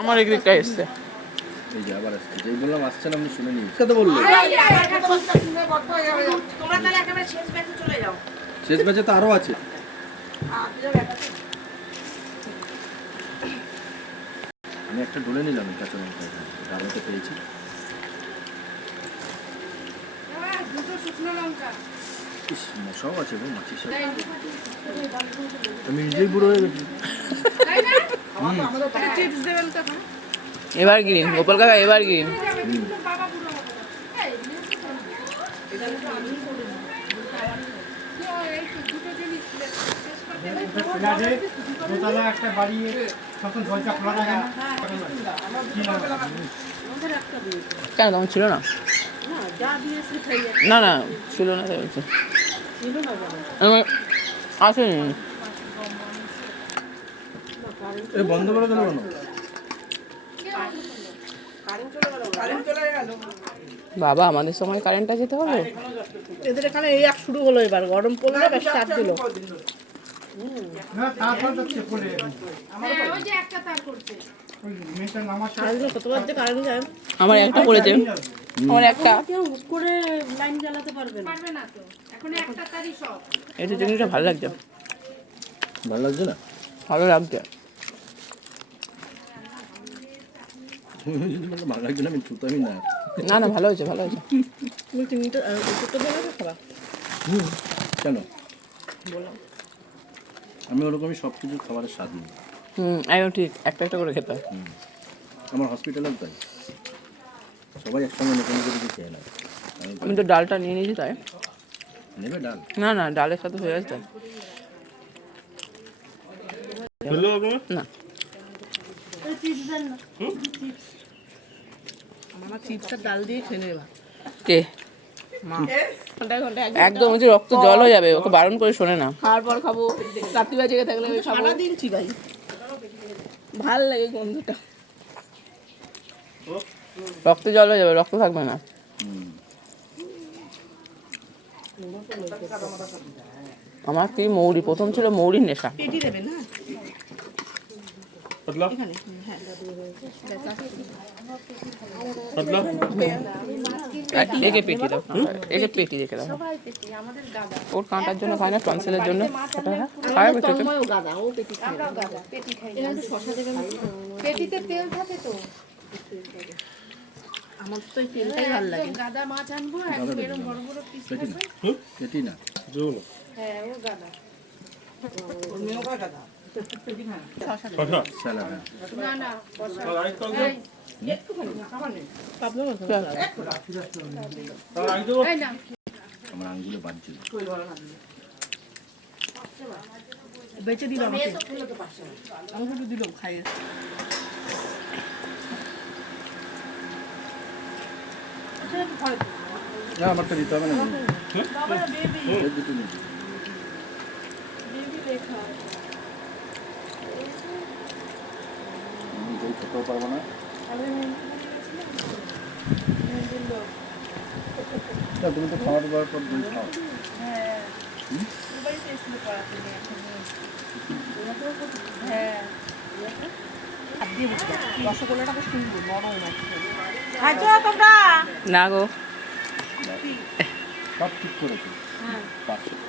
আমার এদিকটা এসছে। এই যে আবার আসছে, যেই বললাম আসছে না আমি শুনে নিয়েছি। কথা বললো তোমরা তাহলে একেবারে শেষ ব্যাচে চলে যাও। শেষ ব্যাচে তো আরো আছে। আমি একটা ডলে নিলাম কাঁচা লঙ্কা, ডালতে পেয়েছি। দুটো শুকনো লঙ্কা। ইস, মশাও আছে গো মাছির সাথে। আমি নিজেই বুড়ো হয়ে গেছি। চিপস দেবেন তো এখন। এবার গ্রিন গোপাল কাকা, এবার গ্রিন। বাবা বুড়ো হবে। একটা বাড়িয়ে তখন দরজা খোলা থাকে না। কেন তখন ছিল না? না না ছিল না, তাই বলছি। আসেনি। এ বন্ধ করে দিল কেন? বাবা আমাদের সময় কারেন্টটা যেতে হবে। এদের এখানে এই এক শুরু হলো, এবার গরম পড়লে বেশ তার দিল। হ্যাঁ, তারপর তো চেক করে ওই যে একটা তার করছে। ওই মেয়েটার নাম আছে। কতবার যে কারেন্ট যায়। আমার একটা পড়েছে, আমার একটা। কেউ হুট করে লাইন জ্বালাতে পারবে না তো। এখন একটা তারই সব। এই যে জিনিসটা ভালো লাগছে, ভালো লাগছে না? ভালো লাগছে। যদি বললো ভালো লাগছে না, আমি ছুতামি না। না না ভালো হয়েছে, ভালো হয়েছে। তুমি চিনিটা ওষুধটা দেবে না খাবা। কেন? আমি ওরকমই সব কিছু খাবারের স্বাদ নিই। একদম ঠিক, একটা একটা করে খেতে হয়। আমার হসপিটালেও তাই, সবাই একসঙ্গে নতুন করে কিছু খেয়ে নেয়। আমি তো ডালটা নিয়ে নিয়েছি তাই। নেবে ডাল? না না ডালের সাথে হয়ে যাচ্ছে না। আমার চিপসের ডাল দিয়ে খেয়ে নেবা। কে? একদম হচ্ছে রক্ত জল হয়ে যাবে, ওকে বারণ করে শোনে না। খাওয়ার পর খাবো, রাত্রিবেলা জেগে থাকলে সারাদিন চিবাই। ভাল লাগে গন্ধটা। রক্ত জল হয়ে যাবে, রক্ত থাকবে না। আমার কি মৌরি, প্রথম ছিল মৌরির নেশা। পেটি দেবে না? একে পেটি দাও, একে পেটি রেখে দাও। ওর কাঁটার জন্য খায় না, টনসিলের জন্য খায় বেঁচে। গাদা, ও পেটি খায়। আমরাও গাদা, পেটি খাই। এখানে তো শশা দেবেন। পেটিতে তেল থাকে তো। আমার তো এই তেলটাই ভালো লাগে। গাদা মাছ আনবো, একদম এরকম বড় বড় পিস থাকবে। পেটি না, হ্যাঁ, ও গাদা। স্যালাড। না না, শশা। এই না। আমার আঙ্গুলে বাজছিল। বেঁচে দিল আমাকে। আমাকে একটু দিল, খাইয়ে। না আমারটা দিতে হবে না। এই দুটো নিয়ে যাও। আমি দই খেতেও পারবো না। না, তুমি তো খাওয়া দাওয়ার পর দই খাও। রসগোল্লাটা খুব সুন্দর, নরম আছে। না গো, সব ঠিক করেছি। পারফেক্ট।